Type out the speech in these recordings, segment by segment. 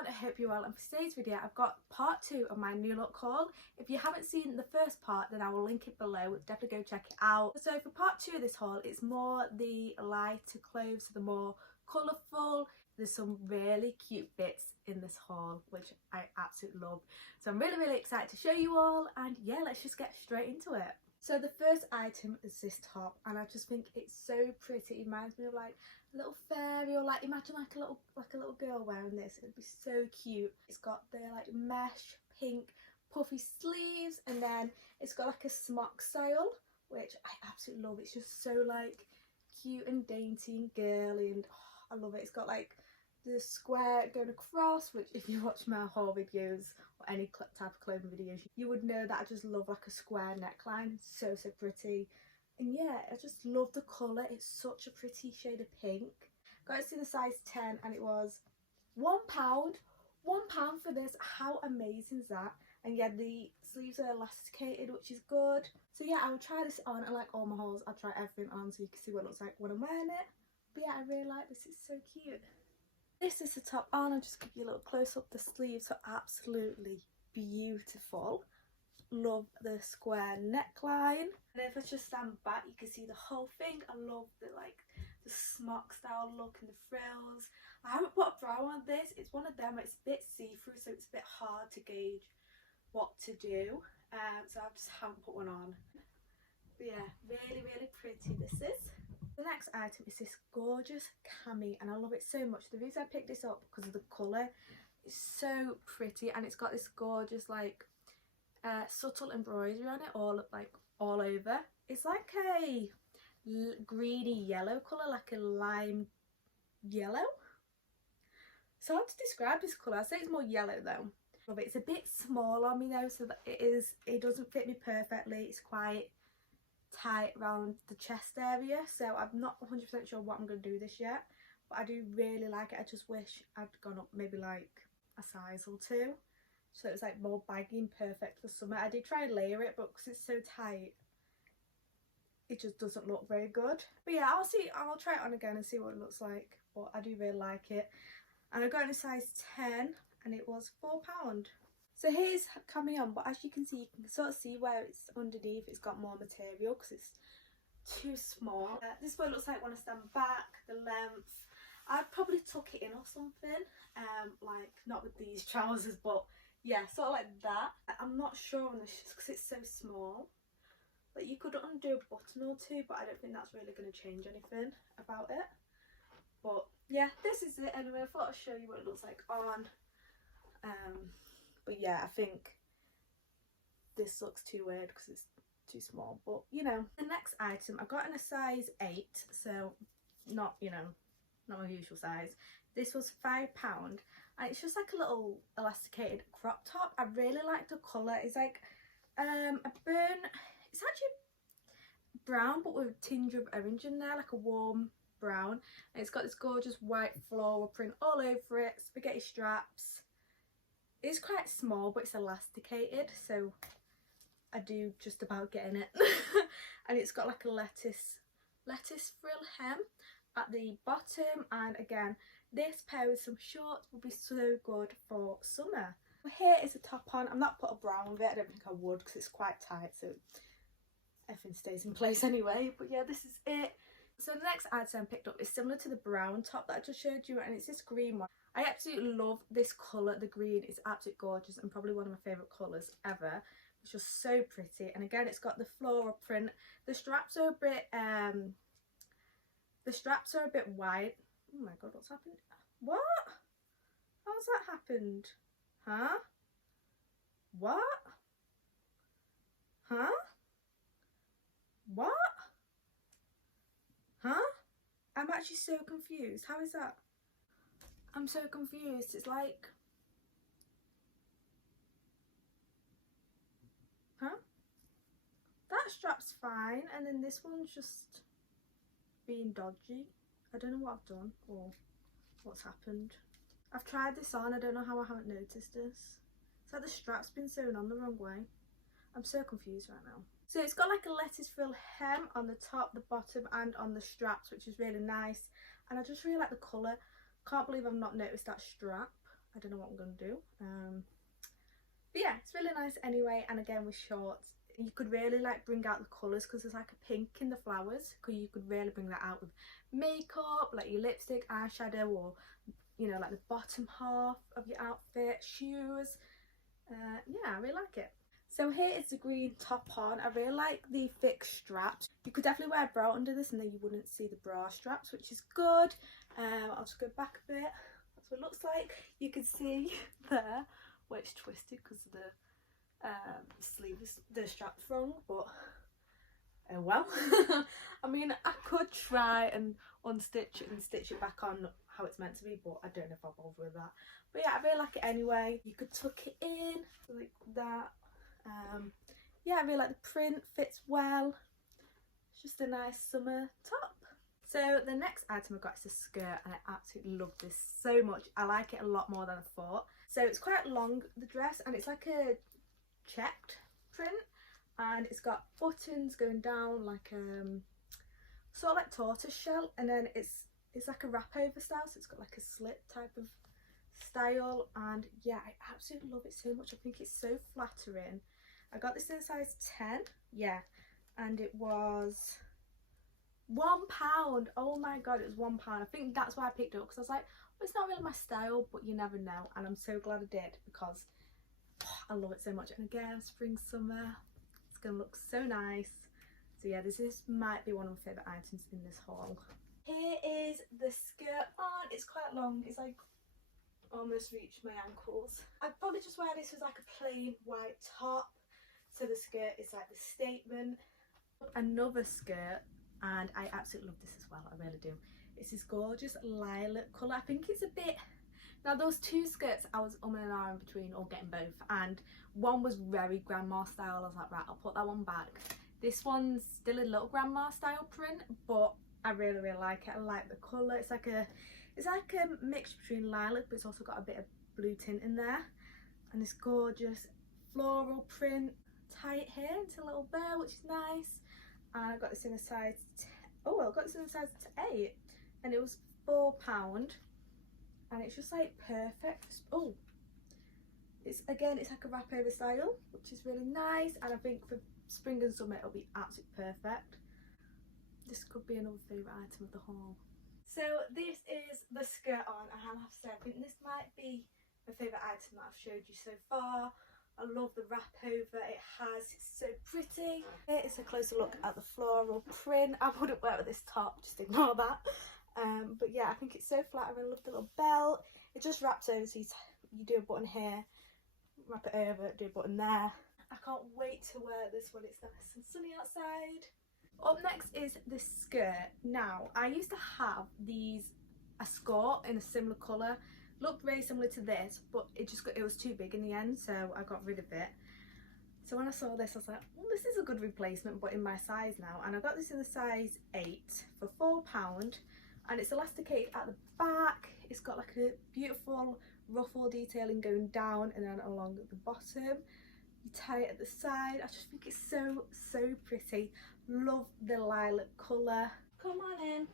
everyone, I hope you're well, and for today's video I've got part 2 of my new look haul. If you haven't seen the first part then I will link it below, definitely go check it out. So for part 2 of this haul, it's more the lighter clothes, so the more colourful. There's some really cute bits in this haul which I absolutely love, so I'm really excited to show you all, and yeah, let's just get straight into it. So the first item is this top, and I just think it's so pretty. It reminds me of like a little fairy, or like imagine like a little girl wearing this. It'd be so cute. It's got the like mesh pink puffy sleeves, and then it's got like a smock style, which I absolutely love. It's just so like cute and dainty and girly, and I love it. It's got like the square going across, which if you watch my haul videos or any type of clothing videos you would know that I just love like a square neckline. So pretty, and yeah, I just love the colour. It's such a pretty shade of pink. Got it in a size 10 and it was £1. £1 for this. How amazing is that? And yeah, the sleeves are elasticated, which is good. So yeah, I will try this on, and like all my hauls I'll try everything on so you can see what it looks like when I'm wearing it. But yeah, I really like this. It's so cute. This is the top on. I'll just give you a little close up. The sleeves are absolutely beautiful. Love the square neckline, and if I just stand back you can see the whole thing. I love the like the smock style look and the frills. I haven't put a brow on this. It's one of them, it's a bit see-through, so it's a bit hard to gauge what to do, so I just haven't put one on. But yeah, really pretty this is. The next item is this gorgeous cami, and I love it so much. The reason I picked this up because of the colour. It's so pretty, and it's got this gorgeous like subtle embroidery on it, all over. It's like a greeny yellow colour, like a lime yellow. So hard to describe this colour. I'd say it's more yellow though. Love it. It's a bit small on me though, so that it doesn't fit me perfectly. It's quite tight around the chest area, so I'm not 100% sure what I'm going to do this yet, but I do really like it. I just wish I'd gone up maybe like a size or two, so it was like more baggy and perfect for summer. I did try and layer it, but because it's so tight it just doesn't look very good. But yeah, I'll try it on again and see what it looks like, but I do really like it. And I got in a size 10 and it was £4. So here's coming on, but as you can see, you can sort of see where it's underneath, it's got more material because it's too small. This is what it looks like when I stand back, the length. I'd probably tuck it in or something, like not with these trousers, but yeah, sort of like that. I'm not sure on this because it's so small. Like you could undo a button or two, but I don't think that's really going to change anything about it. But yeah, this is it anyway. I thought I'd show you what it looks like on. But yeah, I think this looks too weird because it's too small, but you know. The next item I got in a size 8, so not, you know, not my usual size. This was £5 and it's just like a little elasticated crop top. I really like the colour. It's like a burnt, it's actually brown but with a tinge of orange in there, like a warm brown, and it's got this gorgeous white floral print all over it, spaghetti straps. It's quite small but it's elasticated, so I do just about get in it. And it's got like a lettuce frill hem at the bottom, and again this pair with some shorts will be so good for summer. Here is the top on. I'm not put a bra on with it, I don't think I would because it's quite tight, so everything stays in place anyway. But yeah, this is it. So the next item I picked up is similar to the brown top that I just showed you, and it's this green one. I absolutely love this colour. The green is absolutely gorgeous and probably one of my favourite colours ever. It's just so pretty, and again it's got the floral print. The straps are a bit wide. Oh my god, what's happened? What? How's that happened? Huh? What? Huh? What? Huh? I'm actually so confused. How is that? I'm so confused. It's like... Huh? That strap's fine, and then this one's just being dodgy. I don't know what I've done or what's happened. I've tried this on. I don't know how I haven't noticed this. It's like the strap's been sewn on the wrong way. I'm so confused right now. So it's got like a lettuce frill hem on the top, the bottom and on the straps, which is really nice. And I just really like the colour. Can't believe I've not noticed that strap. I don't know what I'm going to do. But yeah, it's really nice anyway. And again, with shorts, you could really like bring out the colours because there's like a pink in the flowers. You could really bring that out with makeup, like your lipstick, eyeshadow, or you know, like the bottom half of your outfit, shoes. Yeah, I really like it. So here is the green top on. I really like the thick straps. You could definitely wear a bra under this and then you wouldn't see the bra straps, which is good. I'll just go back a bit. That's what it looks like. You can see there where it's twisted because the sleeve is, the strap's wrong, but oh well. I mean, I could try and unstitch it and stitch it back on how it's meant to be, but I don't know if I'll bother with that. But yeah, I really like it anyway. You could tuck it in like that. Yeah, I really like the print, fits well. It's just a nice summer top. So the next item I got is a skirt, and I absolutely love this so much. I like it a lot more than I thought. So it's quite long, the dress, and it's like a checked print, and it's got buttons going down like sort of like tortoise shell, and then it's like a wrap over style, so it's got like a slit type of style. And yeah, I absolutely love it so much. I think it's so flattering. I got this in a size 10, yeah, and it was £1. Oh my god, it was £1. I think that's why I picked it up, because I was like, well, it's not really my style, but you never know. And I'm so glad I did, because I love it so much. And again, spring, summer, it's gonna look so nice. So yeah, this might be one of my favourite items in this haul. Here is the skirt on. It's quite long. It's like almost reached my ankles. I'd probably just wear this as like a plain white top. So the skirt is like the statement. Another skirt, and I absolutely love this as well. I really do. It's this gorgeous lilac colour. I think it's a bit... Now those two skirts, I was and ahhing between or getting both, and one was very grandma style. I was like, right, I'll put that one back. This one's still a little grandma style print, but I really like it. I like the colour. It's like a mixture between lilac, but it's also got a bit of blue tint in there, and this gorgeous floral print, tight here into a little bow, which is nice. And I got this in a size 10. Oh, I got this in a size 8, and it was £4, and it's just like perfect. Oh, it's like a wrap over style, which is really nice, and I think for spring and summer it'll be absolutely perfect. This could be another favourite item of the haul. So this is the skirt on, and I have to say, I think this might be my favourite item that I've showed you so far. I love the wrap over it has, it's so pretty. It's a closer look at the floral print. I wouldn't wear it with this top, just ignore that. But yeah, I think it's so flattering. I love the little belt. It just wraps over, so you do a button here, wrap it over, do a button there. I can't wait to wear this when it's nice and sunny outside. Up next is this skirt. Now, I used to have a skirt in a similar colour. Looked very similar to this, but it was too big in the end, so I got rid of it. So when I saw this, I was like, well, this is a good replacement, but in my size now. And I got this in the size 8 for £4, and it's elasticated at the back. It's got like a beautiful ruffle detailing going down and then along at the bottom. You tie it at the side. I just think it's so pretty. Love the lilac colour. Come on in.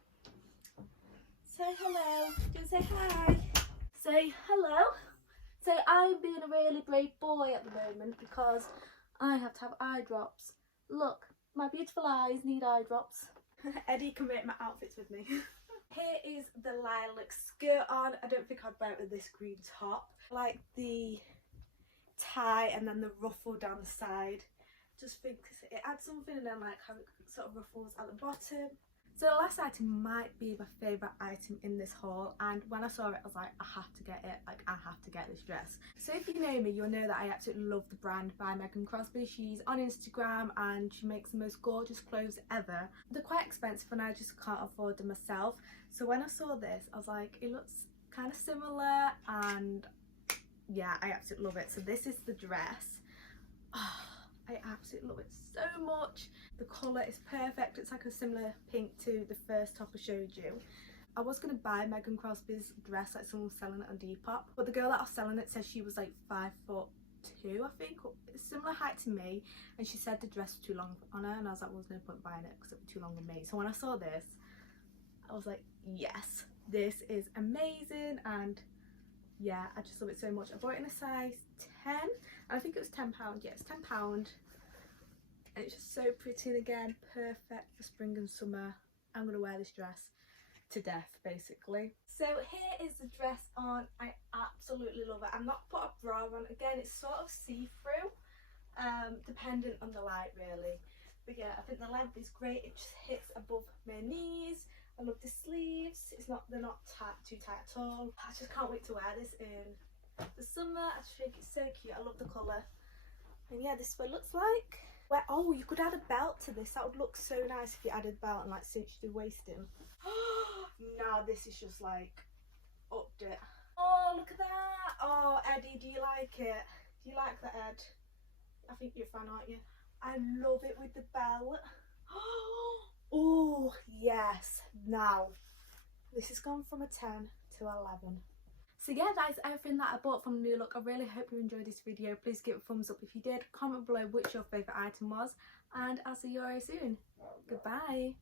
Say hello. Do say hi. Say hello. So I'm being a really brave boy at the moment because I have to have eye drops. Look, my beautiful eyes need eye drops. Eddie can make my outfits with me. Here is the lilac skirt on. I don't think I'd wear it with this green top. I like the tie and then the ruffle down the side. Just think it adds something, and then like how it sort of ruffles at the bottom. So the last item might be my favourite item in this haul, and when I saw it I was like, I have to get it, like I have to get this dress. So if you know me, you'll know that I absolutely love the brand by Megan Crosby. She's on Instagram and she makes the most gorgeous clothes ever. They're quite expensive and I just can't afford them myself. So when I saw this I was like, it looks kind of similar, and yeah, I absolutely love it. So this is the dress. Oh, I absolutely love it so much. The colour is perfect. It's like a similar pink to the first top I showed you. I was going to buy Megan Crosby's dress, like someone was selling it on Depop, but the girl that was selling it says she was like 5'2", I think, or similar height to me, and she said the dress was too long on her, and I was like, well, there's no point buying it because it was too long on me. So when I saw this I was like, yes, this is amazing, and yeah, I just love it so much. I bought it in a size 10, and I think it was £10. Yeah, it's £10, and it's just so pretty, and again, perfect for spring and summer. I'm gonna wear this dress to death, basically. So here is the dress on. I absolutely love it. I've not put a bra on. Again, it's sort of see-through, dependent on the light, really. But yeah, I think the length is great. It just hits above my knees. I love the sleeves. They're not too tight at all. I just can't wait to wear this in the summer. I just think it's so cute. I love the colour. And yeah, this is what it looks like. Oh, you could add a belt to this. That would look so nice if you added a belt and like cinched the waist in. Now this is just like upped it. Oh, look at that. Oh, Eddie, do you like it? Do you like that, Ed? I think you're a fan, aren't you? I love it with the belt. Oh, yes. Now, this has gone from a 10 to 11. So yeah, that is everything that I bought from New Look. I really hope you enjoyed this video. Please give it a thumbs up if you did. Comment below which your favourite item was. And I'll see you very soon. Goodbye.